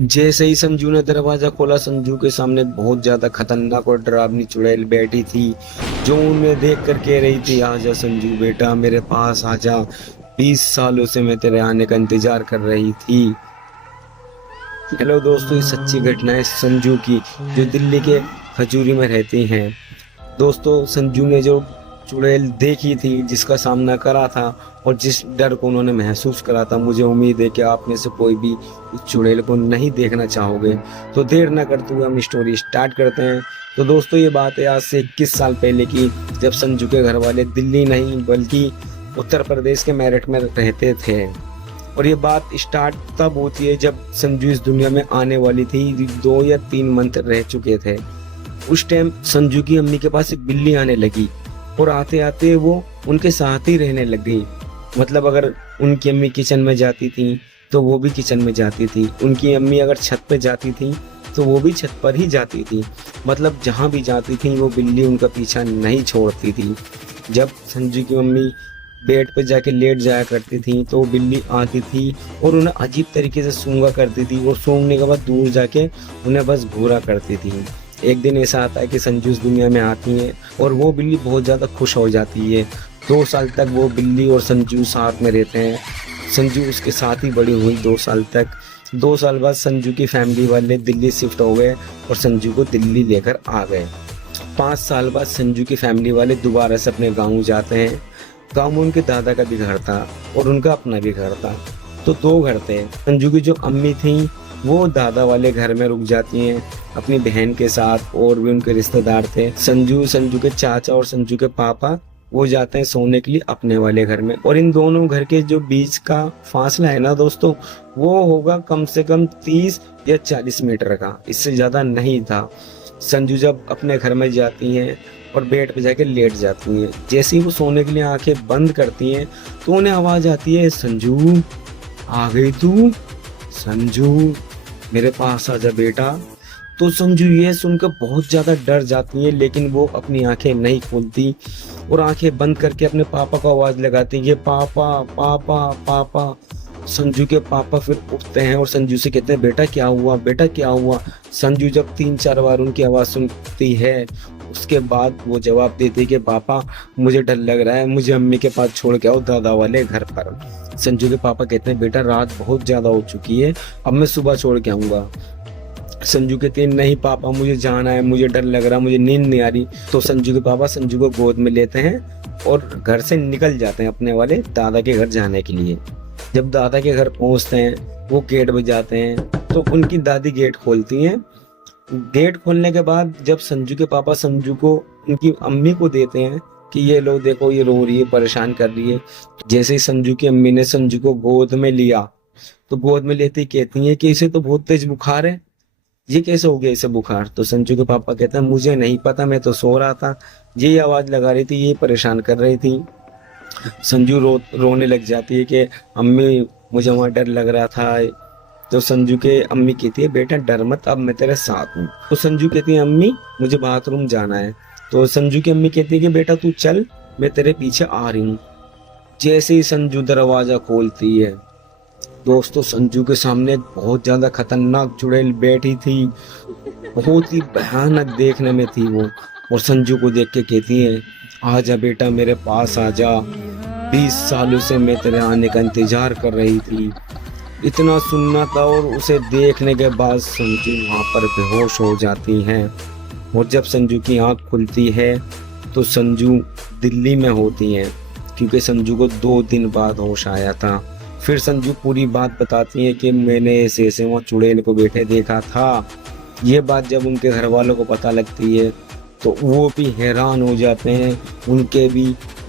जैसे ही संजू ने दरवाजा खोला, संजू के सामने बहुत ज्यादा खतरनाक और डरावनी चुड़ैल बैठी थी, जो उन्हें देख कर कह रही थी, आजा संजू बेटा मेरे पास आजा, 20 सालों से मैं तेरे आने का इंतजार कर रही थी। हेलो दोस्तों, ये सच्ची घटना है संजू की, जो दिल्ली के खजूरी में रहती हैं। दोस्तों, संजू ने जो चुड़ैल देखी थी, जिसका सामना करा था और जिस डर को उन्होंने महसूस करा था, मुझे उम्मीद है कि आप में से कोई भी उस चुड़ैल को नहीं देखना चाहोगे। तो देर न करते हुए हम स्टोरी स्टार्ट करते हैं। तो दोस्तों, ये बात है आज से 21 साल पहले की, जब संजू के घर वाले दिल्ली नहीं बल्कि उत्तर प्रदेश के मेरठ में रहते थे। और ये बात स्टार्ट तब होती है जब संजू इस दुनिया में आने वाली थी, 2 या 3 मंथ रह चुके थे। उस टाइम संजू की अम्मी के पास एक बिल्ली आने लगी और आते आते वो उनके साथ ही रहने लग गई। मतलब अगर उनकी अम्मी किचन में जाती थी तो वो भी किचन में जाती थी, उनकी अम्मी अगर छत पे जाती थी तो वो भी छत पर ही जाती थी। मतलब जहाँ भी जाती थी वो बिल्ली उनका पीछा नहीं छोड़ती थी। जब संजू की मम्मी बेड पे जाके लेट जाया करती थी तो बिल्ली आती थी और उन्हें अजीब तरीके से सूंघा करती थी, और सूंघने के बाद दूर जाके उन्हें बस घूरा करती थी। एक दिन ऐसा आता है कि संजू इस दुनिया में आती है और वो बिल्ली बहुत ज़्यादा खुश हो जाती है। 2 साल तक वो बिल्ली और संजू साथ में रहते हैं। संजू उसके साथ ही बड़ी हुई 2 साल तक। 2 साल बाद संजू की फैमिली वाले दिल्ली शिफ्ट हो गए और संजू को दिल्ली लेकर आ गए। 5 साल बाद संजू की फैमिली वाले दोबारा से अपने गाँव जाते हैं। गाँव में उनके दादा का भी घर था और उनका अपना भी घर था, तो 2 घर थे। संजू की जो अम्मी थी वो दादा वाले घर में रुक जाती हैं अपनी बहन के साथ, और भी उनके रिश्तेदार थे। संजू के चाचा और संजू के पापा वो जाते हैं सोने के लिए अपने वाले घर में। और इन दोनों घर के जो बीच का फासला है ना दोस्तों, वो होगा कम से कम 30 या 40 मीटर का, इससे ज्यादा नहीं था। संजू जब अपने घर में जाती हैं और बेड पे जाके लेट जाती हैं, जैसे ही वो सोने के लिए आंखें बंद करती हैं तो उन्हें आवाज आती है, संजू आ गई तू, संजू मेरे पास आजा बेटा। तो संजू ये सुनकर बहुत ज्यादा डर जाती है, लेकिन वो अपनी आंखें नहीं खोलती और आंखें बंद करके अपने पापा को आवाज लगाती है, पापा पापा पापा। संजू के पापा फिर उठते हैं और संजू से कहते हैं, बेटा क्या हुआ, बेटा क्या हुआ। संजू जब 3-4 बार उनकी आवाज सुनती है, उसके बाद वो जवाब देती है कि पापा मुझे डर लग रहा है, मुझे अम्मी के पास छोड़ के आओ दादा वाले घर पर। संजू के पापा कहते हैं, बेटा रात बहुत ज्यादा हो चुकी है, अब मैं सुबह छोड़ के आऊंगा। संजू कहते हैं, नहीं पापा मुझे जाना है, मुझे डर लग रहा है, मुझे नींद नहीं आ रही। तो संजू के पापा संजू को गोद में लेते हैं और घर से निकल जाते हैं अपने वाले दादा के घर जाने के लिए। जब दादा के घर पहुंचते हैं, वो गेट बजाते हैं तो उनकी दादी गेट खोलती हैं। गेट खोलने के बाद जब संजू के पापा संजू को उनकी अम्मी को देते हैं कि ये लो देखो, ये रो रही है, परेशान कर रही है। जैसे ही संजू की अम्मी ने संजू को गोद में लिया तो गोद में लेते ही कहती है कि इसे तो बहुत तेज बुखार है, ये कैसे हो गया इसे बुखार। तो संजू के पापा कहते हैं, मुझे नहीं पता, मैं तो सो रहा था, यही आवाज लगा रही थी, ये परेशान कर रही थी। संजू रोने लग जाती है कि अम्मी मुझे वहां डर लग रहा था। तो संजू के अम्मी कहती है, बेटा डर मत, अब मैं तेरे साथ हूँ। तो संजू कहती है, अम्मी मुझे बाथरूम जाना है। तो संजू की अम्मी कहती है कि बेटा तू चल, मैं तेरे पीछे आ रही हूँ। जैसे ही संजू दरवाजा खोलती है दोस्तों, संजू के सामने एक बहुत ज्यादा खतरनाक चुड़ैल बैठी थी, बहुत ही भयानक देखने में थी वो। और संजू को देख के कहती है, आजा बेटा मेरे पास आजा, 20 सालों से मैं तेरे आने का इंतजार कर रही थी। इतना सुनना था और उसे देखने के बाद संजू वहां पर बेहोश हो जाती हैं। और जब संजू की आंख खुलती है तो संजू दिल्ली में होती हैं, क्योंकि संजू को 2 दिन बाद होश आया था। फिर संजू पूरी बात बताती है कि मैंने ऐसे ऐसे वहाँ चुड़ैल को बैठे देखा था। ये बात जब उनके घर वालों को पता लगती है तो वो भी हैरान हो जाते हैं, उनके भी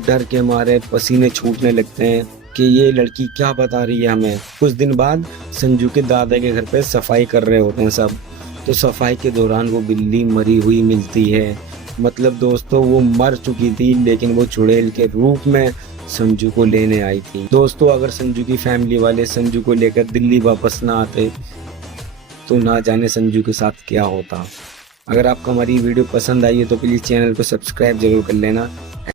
डर के मारे पसीने छूटने लगते हैं कि ये लड़की क्या बता रही है हमें। कुछ दिन बाद संजू के दादा के घर पे सफाई कर रहे होते हैं सब, तो सफाई के दौरान वो बिल्ली मरी हुई मिलती है। मतलब दोस्तों वो मर चुकी थी, लेकिन वो चुड़ैल के रूप में संजू को लेने आई थी। दोस्तों अगर संजू की फैमिली वाले संजू को लेकर दिल्ली वापस ना आते तो ना जाने संजू के साथ क्या होता। अगर आपको हमारी वीडियो पसंद आई है तो प्लीज़ चैनल को सब्सक्राइब जरूर कर लेना।